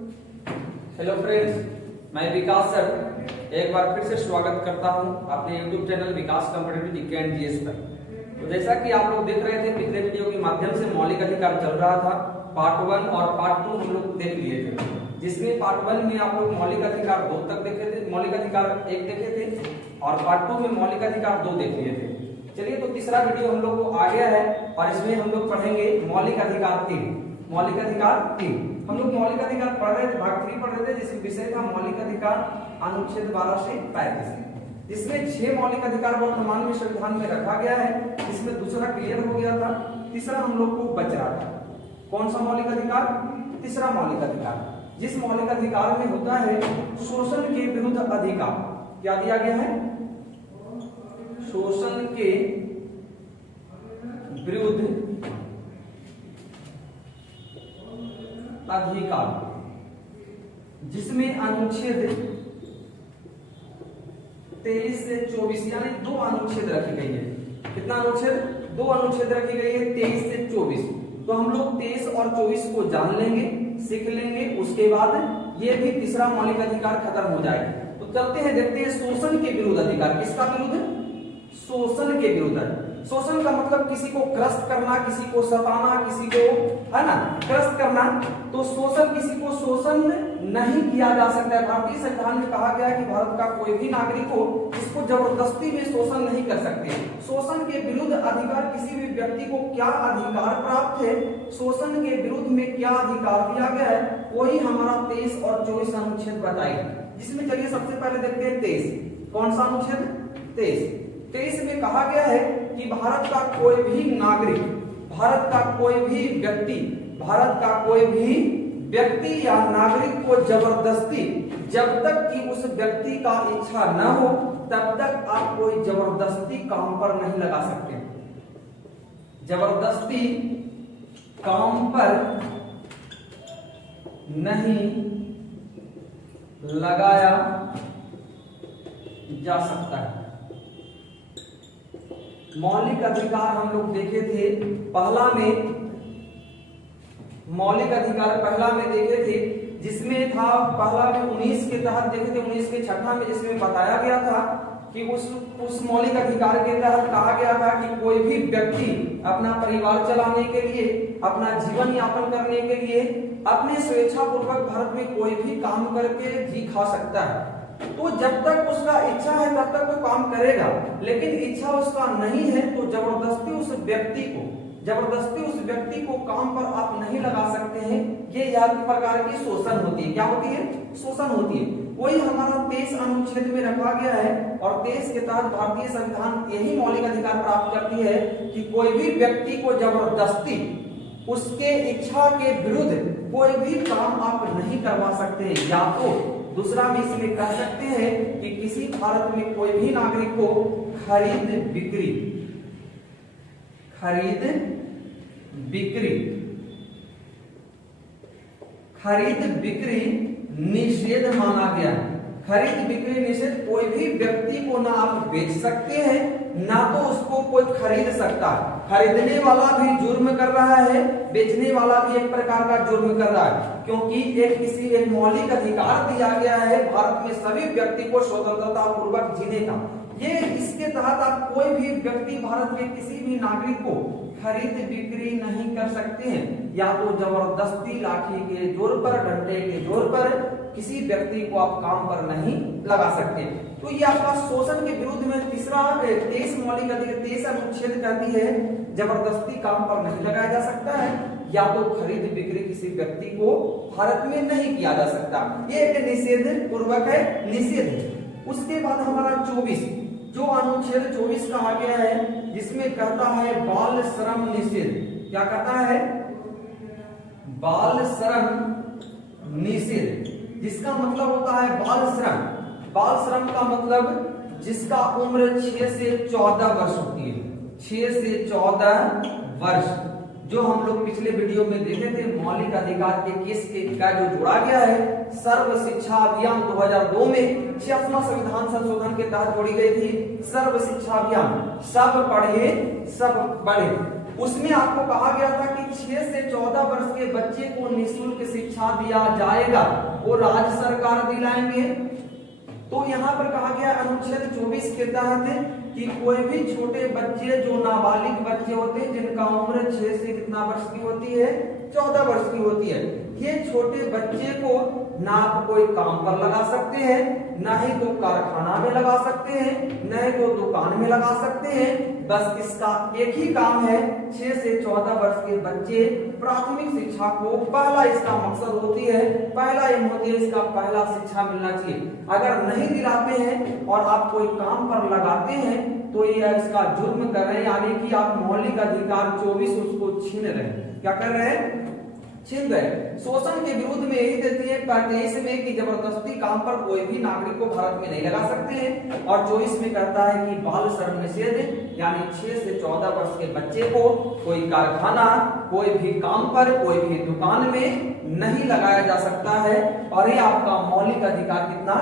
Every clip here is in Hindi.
हेलो फ्रेंड्स, मैं विकास सर एक बार फिर से स्वागत करता हूं अपने YouTube channel Vikas competitive GK and GS पर। तो जैसा कि आप लोग देख रहे थे, पिछले वीडियो के माध्यम से मौलिक अधिकार चल रहा था। पार्ट 1 और पार्ट 2 हम लोग देख लिए थे, जिसमें पार्ट 1 में आप लोग मौलिक अधिकार 2 तक देखे थे, मौलिक अधिकार 1 देखे थे, और पार्ट 2 में मौलिक अधिकार 2 देख लिए थे। चलिए, तो तीसरा वीडियो हम लोग को आ गया है और इसमें हम लोग पढ़ेंगे मौलिक अधिकार 3। मौलिक अधिकार 3 हम लोग मौलिक अधिकार पढ़ रहे थे, भाग 3 पढ़ रहे थे, जिसमें विषय था मौलिक अधिकार अनुच्छेद 12 से 35, जिसमें 6 मौलिक अधिकार वर्तमान में संविधान में रखा गया है। इसमें दूसरा क्लियर हो गया था, तीसरा हम लोग को बच रहा था। कौन सा मौलिक अधिकार? तीसरा मौलिक अधिकार, जिस मौलिक अधिकार में होता है शोषण के विरुद्ध अधिकार। क्या दिया गया है? शोषण के विरुद्ध अधिकार, जिसमें अनुच्छेद 23 से 24 यानी 2 अनुच्छेद रखी गई है। कितना अनुच्छेद? 2 अनुच्छेद रखी गई है, 23 से 24। तो हम लोग 23 और 24 को जान लेंगे, सीख लेंगे, उसके बाद ये भी तीसरा मौलिक अधिकार खत्म हो जाएगा। तो चलते हैं, देखते हैं शोषण के विरुद्ध अधिकार। किसका विरुद्ध? शोषण के विरुद्ध। शोषण का मतलब किसी को क्रस्त करना, किसी को सताना, किसी को, है ना, क्रस्त करना। तो शोषण, किसी को शोषण नहीं किया जा सकता है। भारतीय संविधान में कहा गया है कि भारत का कोई भी नागरिक हो, इसको जबरदस्ती में शोषण नहीं कर सकते। शोषण के विरुद्ध अधिकार, किसी भी व्यक्ति को क्या अधिकार प्राप्त है, शोषण के विरुद्ध में क्या अधिकार दिया गया है, वही हमारा 23 और 24 अनुच्छेद बताएगा। जिसमें चलिए सबसे पहले देखते हैं 23। कौन सा अनुच्छेद? 23 में कहा गया है कि भारत का कोई भी नागरिक, भारत का कोई भी व्यक्ति, भारत का कोई भी व्यक्ति या नागरिक को जबरदस्ती, जब तक कि उस व्यक्ति का इच्छा न हो तब तक आप कोई जबरदस्ती काम पर नहीं लगा सकते। जबरदस्ती काम पर नहीं लगाया जा सकता है। मौलिक अधिकार हम लोग देखे थे पहला में, मौलिक अधिकार पहला में देखे थे, जिसमें था पहला में 19 के तहत देखे थे, 19 के छठा में, जिसमें बताया गया था कि उस मौलिक अधिकार के तहत कहा गया था कि कोई भी व्यक्ति अपना परिवार चलाने के लिए, अपना जीवन यापन करने के लिए अपने स्वेच्छापूर्वक भारत में कोई भी काम करके जी खा सकता है। तो जब तक उसका इच्छा है तब तक वो काम करेगा, लेकिन इच्छा उसका नहीं है तो जबरदस्ती उस व्यक्ति को काम पर आप नहीं लगा सकते हैं। ये एक प्रकार की शोषण होती है। क्या होती है? शोषण होती है। वही हमारा 23 अनुच्छेद में रखा गया है, और 23 के तहत भारतीय संविधान यही मौलिक अधिकार प्राप्त करती है कि कोई भी व्यक्ति को जबरदस्ती उसके इच्छा के विरुद्ध कोई भी काम आप नहीं करवा सकते। या तो दूसरा में इसमें कह सकते हैं कि किसी भारत में कोई भी नागरिक को खरीद बिक्री निषेध माना गया। खरीद बिक्री निषेध, कोई भी व्यक्ति को ना आप बेच सकते हैं, ना तो उसको कोई खरीद सकता है। खरीदने वाला भी जुर्म कर रहा है, बेचने वाला भी एक प्रकार का जुर्म कर रहा है, क्योंकि एक मौलिक अधिकार दिया गया है भारत में सभी व्यक्ति को स्वतंत्रता पूर्वक जीने का। ये इसके तहत आप कोई भी व्यक्ति भारत में किसी भी नागरिक को खरीद बिक्री नहीं कर सकते हैं। या तो जबरदस्ती लाठी के जोर पर, डंडे के जोर पर किसी व्यक्ति को आप काम पर नहीं लगा सकते। तो ये आपका शोषण के विरुद्ध में तीसरा 23 मौलिक अधिकार 23 अनुच्छेद कहती है जबरदस्ती काम पर नहीं लगाया जा सकता है, या तो खरीद बिक्री किसी व्यक्ति को भारत में नहीं किया जा सकता। ये एक निषेध पूर्वक है, निषेध है। उसके बाद हमारा 24, जो अनुच्छेद 24 कहा गया है, जिसमें कहता है बाल श्रम निषेध। क्या कहता है? बाल श्रम निषेध, जिसका मतलब होता है बाल श्रम। बाल श्रम का मतलब जिसका उम्र 6 से 14 वर्ष होती है। 6 से 14 वर्ष, जो हम लोग पिछले वीडियो में देखे थे, मौलिक अधिकार के केस के का जो जोड़ा गया है सर्व शिक्षा अभियान 2002 में 66वां संविधान संशोधन के तहत जोड़ी गई थी। सर्व शिक्षा अभियान, सब पढ़े सब बढ़े। उसमें आपको कहा गया था कि 6 से 14 वर्ष के बच्चे को निःशुल्क शिक्षा दिया जाएगा, वो राज्य सरकार दिलाएंगे। तो यहाँ पर कहा गया अनुच्छेद 24 के तहत कि कोई भी छोटे बच्चे जो नाबालिग बच्चे होते हैं जिनका उम्र 6 से कितना वर्ष की होती है, 14 वर्ष की होती है, ये छोटे बच्चे को ना आप कोई काम पर लगा सकते हैं, ना ही तो कारखाना में लगा सकते हैं, न ही तो दुकान में लगा सकते हैं। बस इसका एक ही काम है, 6 से 14 वर्ष के बच्चे प्राथमिक शिक्षा को, पहला इसका मकसद होती है, पहला एम होती है इसका, पहला शिक्षा मिलना चाहिए। अगर नहीं दिलाते हैं और आप कोई काम पर लगाते हैं तो ये इसका जुर्म कर रहे हैं, यानी कि आप मौलिक अधिकार 24 उसको छीन रहे हैं। क्या कर रहे हैं? छीन रहे। शोषण के विरुद्ध में यही देती है 23 में कि जबरदस्ती काम पर कोई भी नागरिक को भारत में नहीं लगा सकते हैं, और 24 में कहता है कि बाल श्रम निषेध, यानी 6 से 14 वर्ष के बच्चे को कोई कारखाना, कोई भी काम पर, कोई भी दुकान में नहीं लगाया जा सकता है। और ये आपका मौलिक अधिकार कितना?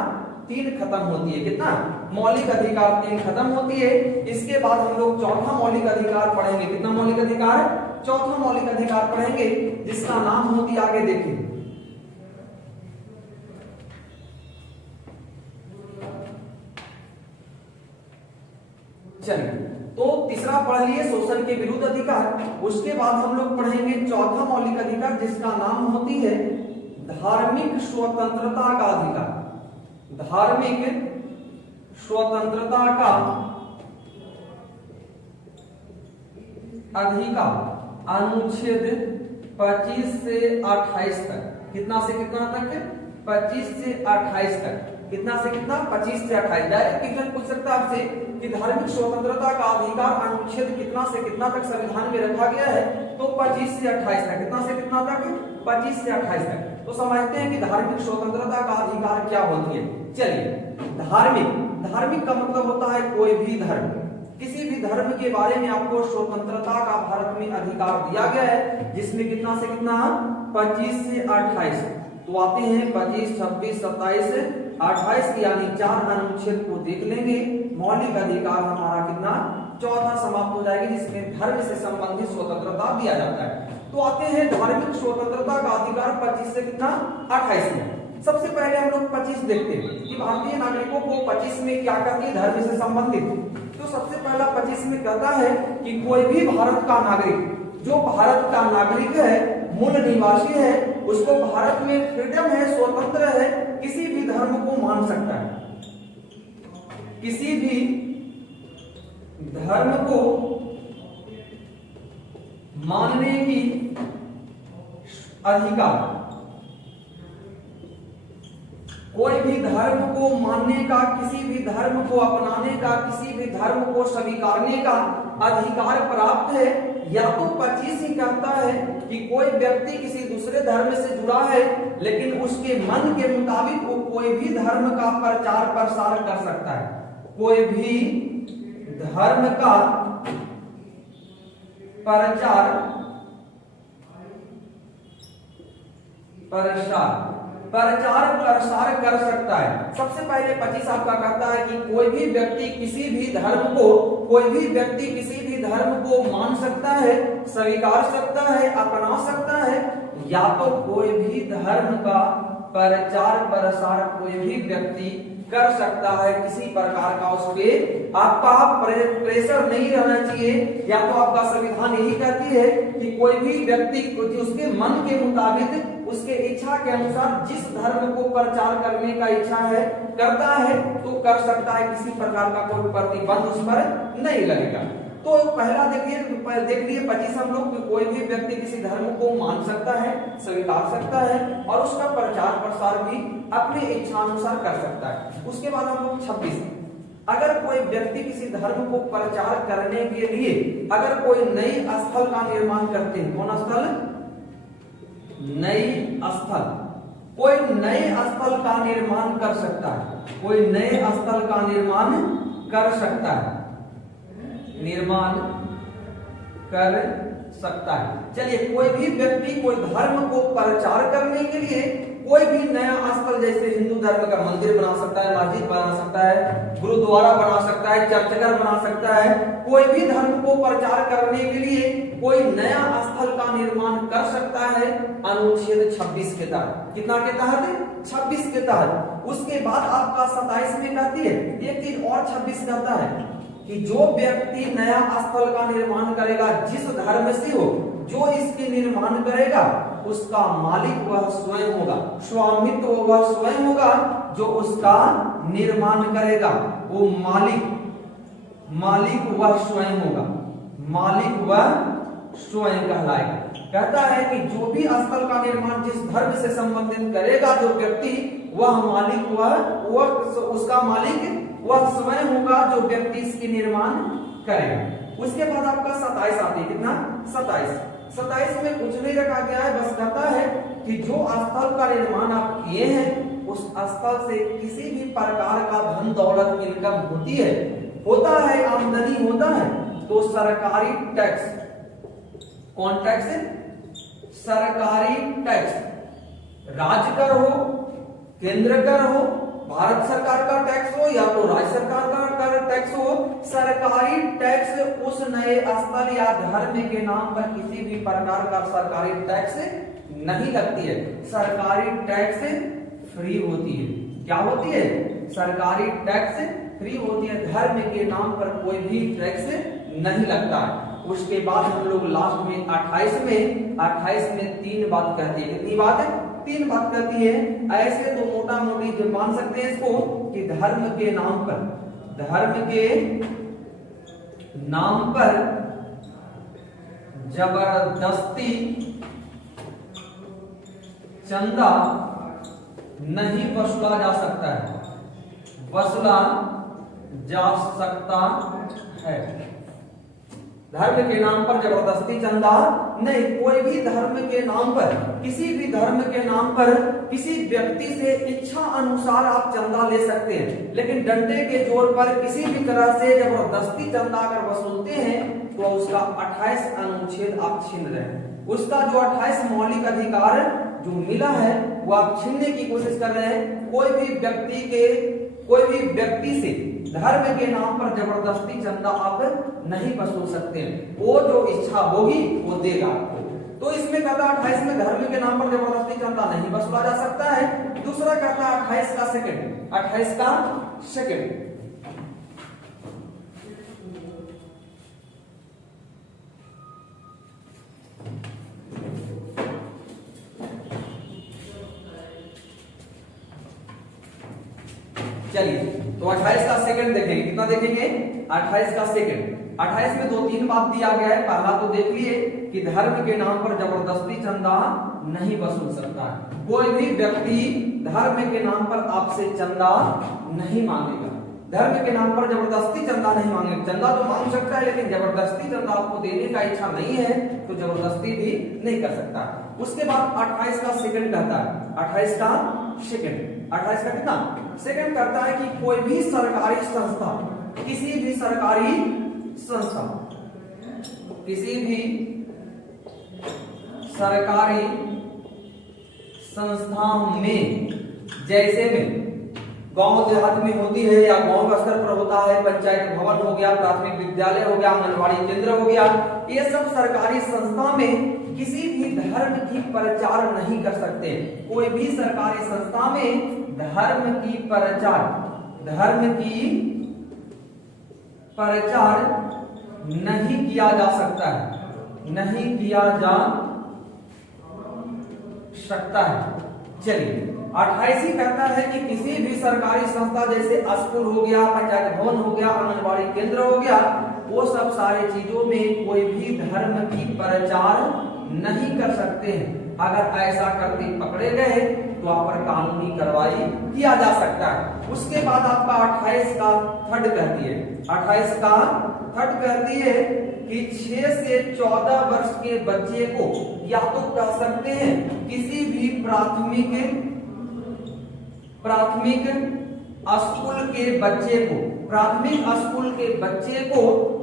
3 खत्म होती है। कितना? मौलिक अधिकार 3 खत्म होती है। इसके बाद हम लोग चौथा मौलिक अधिकार पढ़ेंगे। कितना मौलिक अधिकार? चौथा मौलिक अधिकार पढ़ेंगे, जिसका नाम होती है, आगे देखिए, चलिए तो तीसरा पढ़ लिए शोषण के विरुद्ध अधिकार। उसके बाद हम लोग पढ़ेंगे चौथा मौलिक अधिकार, जिसका नाम होती है धार्मिक स्वतंत्रता का अधिकार। धार्मिक स्वतंत्रता का अधिकार, अनुच्छेद 25 से 28 तक। कितना से कितना तक? 25 से 28 तक। कितना से कितना? 25 से 28। डायरेक्ट क्वेश्चन पूछ सकता है आपसे कि धार्मिक स्वतंत्रता का अधिकार अनुच्छेद कितना से कितना तक संविधान में रखा गया है, तो 25 से 28 तक। कितना से कितना तक? 25 से 28 तक। तो समझते हैं कि धार्मिक स्वतंत्रता का अधिकार क्या होती है। चलिए, धार्मिक का मतलब होता है कोई भी धर्म, किसी भी धर्म के बारे में आपको स्वतंत्रता का भारत में अधिकार दिया गया है, जिसमें कितना से कितना? 25 से 28। तो आते हैं 25, 26, 27, 28, यानी 4 अनुच्छेद को देख लेंगे। मौलिक अधिकार हमारा कितना? चौथा समाप्त हो जाएगी, जिसमें धर्म से संबंधित स्वतंत्रता दिया जाता है। तो आते हैं धार्मिक स्वतंत्रता का अधिकार 25 से कितना? 28 में। सबसे पहले हम लोग 25 देखते हैं कि भारतीय नागरिकों को 25 में क्या कहती है? धर्म से संबंधित। तो सबसे पहला 25 में कहता है कि कोई भी भारत का नागरिक, जो भारत का नागरिक है, मूल निवासी है, उसको भारत में फ्रीडम है, स्वतंत्र है, किसी भी धर्म को मान सकता है। किसी भी धर्म को मानने की अधिकार, कोई भी धर्म को मानने का, किसी भी धर्म को अपनाने का, किसी भी धर्म को स्वीकारने का अधिकार प्राप्त है। या तो 25 ही कहता है कि कोई व्यक्ति किसी दूसरे धर्म से जुड़ा है, लेकिन उसके मन के मुताबिक वो कोई भी धर्म का प्रचार प्रसार कर सकता है। कोई भी धर्म का प्रचार प्रसार कर सकता है। सबसे पहले 25 आपका कहता है कि कोई भी व्यक्ति किसी भी धर्म को, कोई भी व्यक्ति किसी भी धर्म को मान सकता है, स्वीकार सकता है, अपना सकता है, या तो कोई भी धर्म का प्रचार प्रसार कोई भी व्यक्ति कर सकता है। किसी प्रकार का उस पे आपका प्रेशर नहीं रहना चाहिए। या तो आपका संविधान यही कहती है कि कोई भी व्यक्ति उसके मन के मुताबिक, उसके इच्छा के अनुसार जिस धर्म को प्रचार करने का इच्छा है करता है, तो कर सकता है, किसी प्रकार का कोई प्रतिबंध उस पर नहीं लगेगा। तो पहला देख लिए 25 हम लोग, कोई भी व्यक्ति किसी धर्म को मान सकता है, स्वीकार सकता है, और उसका प्रचार प्रसार भी अपने इच्छा अनुसार कर सकता है। उसके बाद हम लोग 26, अगर कोई व्यक्ति किसी धर्म को प्रचार करने के लिए अगर कोई नई स्थल का निर्माण करते हैं, कौन स्थल? नई स्थल। कोई नए स्थल का निर्माण कर सकता है, कोई नए स्थल का निर्माण कर सकता है, निर्माण कर सकता है। चलिए, कोई भी व्यक्ति कोई धर्म को प्रचार करने के लिए कोई भी नया स्थल, जैसे हिंदू धर्म का मंदिर बना सकता है, मस्जिद बना सकता है, गुरुद्वारा बना सकता है, चर्चघर बना सकता है, कोई भी धर्म को प्रचार करने के लिए कोई नया स्थल का निर्माण कर सकता है अनुच्छेद 26 के तहत। कितना के तहत? 26 के तहत। उसके बाद आपका 27 में कहती है, एक चीज और 26 कहता है कि जो व्यक्ति नया स्थल का निर्माण करेगा, जिस धर्म से हो, जो इसके निर्माण करेगा, उसका मालिक वह स्वयं होगा, स्वामित्व वह स्वयं होगा। जो उसका निर्माण करेगा वो मालिक वह स्वयं होगा, मालिक वह स्वयं कहलाएगा। कहता है कि जो भी स्थल का निर्माण जिस धर्म से संबंधित करेगा जो व्यक्ति, वह मालिक वह उसका मालिक वह स्वयं होगा, जो व्यक्ति इसके निर्माण करेगा। उसके बाद आपका 27 आती है। कितना? 27 में कुछ नहीं रखा गया है, बस कहता है कि जो स्थल का निर्माण आप किए हैं उस स्थल से किसी भी प्रकार का धन दौलत इनकम होती है, आमदनी होता है, तो सरकारी टैक्स, कौन टैक्स है? सरकारी टैक्स, राज्य कर हो, केंद्र कर हो, भारत सरकार का टैक्स हो या तो राज्य सरकार का टैक्स हो, सरकारी टैक्स उस नए स्थल या धर्म के नाम पर किसी भी प्रकार का सरकारी टैक्स नहीं लगती है। सरकारी टैक्स फ्री होती है। क्या होती है? सरकारी टैक्स फ्री होती है, धर्म के नाम पर कोई भी टैक्स नहीं लगता है। उसके बाद हम लोग लास्ट में 28 में 3 बात कहती है। कितनी बात है? 3 बात कहती है। ऐसे तो मोटा मोटी जो मान सकते हैं इसको कि धर्म के नाम पर जबरदस्ती चंदा नहीं वसूला जा सकता है, धर्म के नाम पर जबरदस्ती चंदा नहीं। कोई भी धर्म के नाम पर, किसी भी धर्म के नाम पर किसी व्यक्ति से इच्छा अनुसार आप चंदा ले सकते हैं, लेकिन डंडे के जोर पर किसी भी तरह से जबरदस्ती चंदा अगर वसूलते हैं तो उसका 28 अनुच्छेद आप छीन रहे हैं। उसका जो 28 मौलिक अधिकार जो मिला है वो आप छीनने की कोशिश कर रहे हैं। कोई भी व्यक्ति से धर्म के नाम पर जबरदस्ती चंदा आप नहीं वसूल सकते हैं। वो जो इच्छा होगी वो देगा आपको। तो इसमें कहता है 28 में धर्म के नाम पर जबरदस्ती चंदा नहीं वसूला जा सकता है। दूसरा कहता है 28 का सेकंड, चलिए तो 28 का सेकंड देखेंगे। कितना देखेंगे? 28 का सेकंड। 28 में 2-3 बात दिया गया है। पहला तो देख लिए कि धर्म के नाम पर जबरदस्ती चंदा नहीं वसूल सकता है। कोई भी व्यक्ति धर्म के नाम पर आपसे चंदा नहीं मांगेगा, धर्म के नाम पर जबरदस्ती चंदा नहीं मांगेगा। चंदा तो मांग सकता है, लेकिन जबरदस्ती चंदा आपको देने का इच्छा नहीं है तो जबरदस्ती भी नहीं कर सकता। उसके बाद 28 का सेकंड कहता है, 28 का सेकंड, 28 का कितना? सेकंड कहता है कि कोई भी सरकारी संस्था, किसी भी सरकारी संस्था, किसी भी सरकारी संस्थाओं में, जैसे में गांव देहात में होती है या गांव स्तर पर होता है, पंचायत भवन हो गया, प्राथमिक विद्यालय हो गया, आंगनबाड़ी केंद्र हो गया, ये सब सरकारी संस्था में किसी भी धर्म की प्रचार नहीं कर सकते। कोई भी सरकारी संस्था में धर्म की प्रचार नहीं किया जा सकता है, नहीं किया जा सकता है। चलिए 28 ही कहता है कि किसी भी सरकारी संस्था जैसे स्कूल हो गया, पंचायत भवन हो गया, आंगनबाड़ी केंद्र हो गया, वो सब सारी चीजों में कोई भी धर्म की प्रचार नहीं कर सकते हैं। अगर ऐसा करते पकड़े गए तो आप पर कानूनी कार्रवाई किया जा सकता है। उसके बाद आपका 28 का थर्ड कहती है, 28 का थर्ड कहती है कि 6 से 14 वर्ष के बच्चे को, या तो कह सकते हैं किसी भी प्राथमिक स्कूल के बच्चे को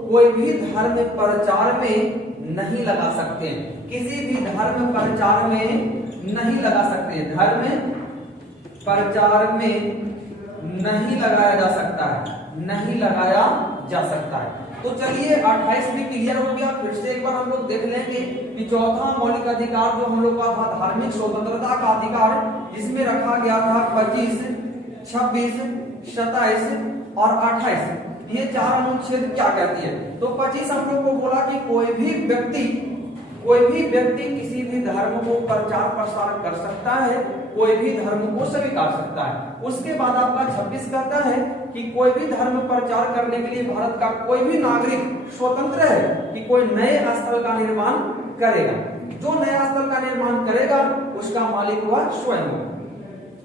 कोई भी धर्म प्रचार में नहीं लगा सकते हैं, किसी भी धर्म प्रचार में नहीं लगा सकते, धर्म प्रचार में नहीं लगाया जा सकता है, नहीं लगाया जा सकता है। तो चलिए 28 भी क्लियर हो गया। फिर से एक बार हम लोग देख लेंगे कि चौथा मौलिक अधिकार जो हम लोग का था धार्मिक स्वतंत्रता का अधिकार, जिसमें रखा गया था 25, 26, 27 और 28। ये चार अनुच्छेद क्या कहती है? तो 25 हम लोग को बोला कि कोई भी व्यक्ति किसी भी धर्म को प्रचार प्रसार कर सकता है, कोई भी धर्म को स्वीकार सकता है। उसके बाद आपका 26 कहता है कि कोई भी धर्म प्रचार करने के लिए भारत का कोई भी नागरिक स्वतंत्र है कि कोई नए स्थल का निर्माण करेगा। जो नया स्थल का निर्माण करेगा उसका मालिक वह स्वयं होगा।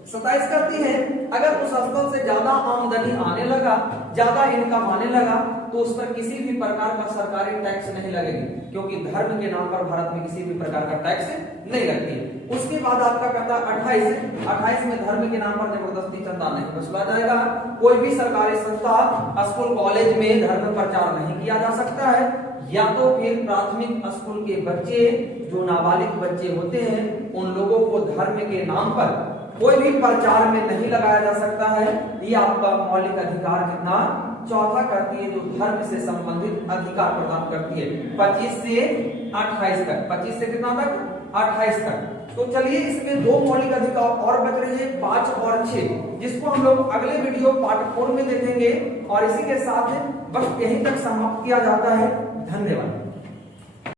27 कहती है अगर उस स्थल से ज्यादा आमदनी आने लगा, ज्यादा इनकम आने लगा, तो उस पर किसी भी प्रकार का सरकारी टैक्स नहीं लगेगी, क्योंकि धर्म के नाम पर भारत में किसी भी प्रकार का टैक्स नहीं लगती है। उसके बाद आपका कहता 28 में धर्म के नाम पर जबरदस्ती चंदा नहीं वसूला जाएगा। कोई भी सरकारी संस्था, स्कूल, कॉलेज में धर्म प्रचार नहीं किया जा सकता है, या तो फिर प्राथमिक स्कूल के बच्चे जो नाबालिग बच्चे होते हैं उन लोगों को धर्म के नाम पर कोई भी प्रचार में नहीं लगाया जा सकता है। ये आपका मौलिक अधिकार कितना? चौथा करती है, जो धर्म से संबंधित अधिकार प्रदान करती है 25 से 28 तक। 25 से कितना तक? 28 तक। तो चलिए इसमें दो मौलिक अधिकार और बच रहे हैं, 5 और 6, जिसको हम लोग अगले वीडियो पार्ट 4 में देखेंगे। और इसी के साथ बस यहीं तक समाप्त किया जाता है। धन्यवाद।